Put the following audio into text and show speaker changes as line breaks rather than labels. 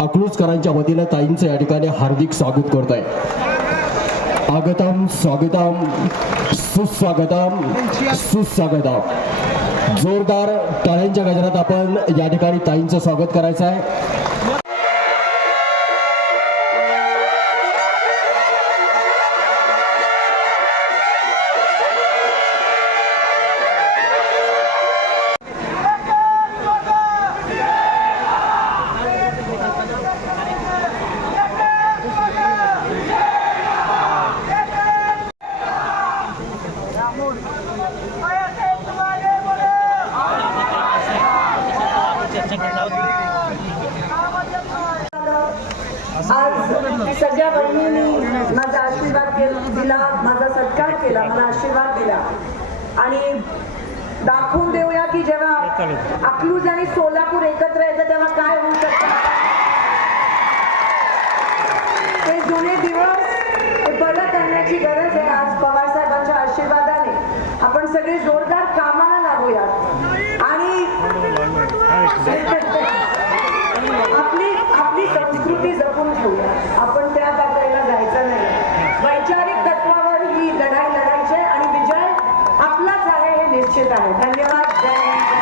अकलूजकरांच्या वतीनं ताईंचं या ठिकाणी हार्दिक स्वागत करत आहे आगतम स्वागतम सुस्वागतम सुस्वागतम. जोरदार टाळ्यांच्या गजरात आपण या ठिकाणी ताईंचं स्वागत करायचं आहे.
आज सगळ्या बहिणींनी माझा आशीर्वाद केला दिला माझा सत्कार केला मला आशीर्वाद दिला. आणि दाखवून देऊया की जेव्हा अकलूज आणि सोलापूर एकत्र येतं तेव्हा काय होऊ शकतं? ते जुने दिवस बरं करण्याची गरज आहे आज पवार साहेबांच्या आशीर्वादाने आपण सगळे जोरदार कामाला लागूयात आणि आपली आपली संस्कृती जपून ठेवूया. आपण त्या बाजायला जायचं नाही. वैचारिक तत्वावर ही लढाई लढायची आणि विजय आपलाच आहे हे निश्चित आहे. धन्यवाद. जय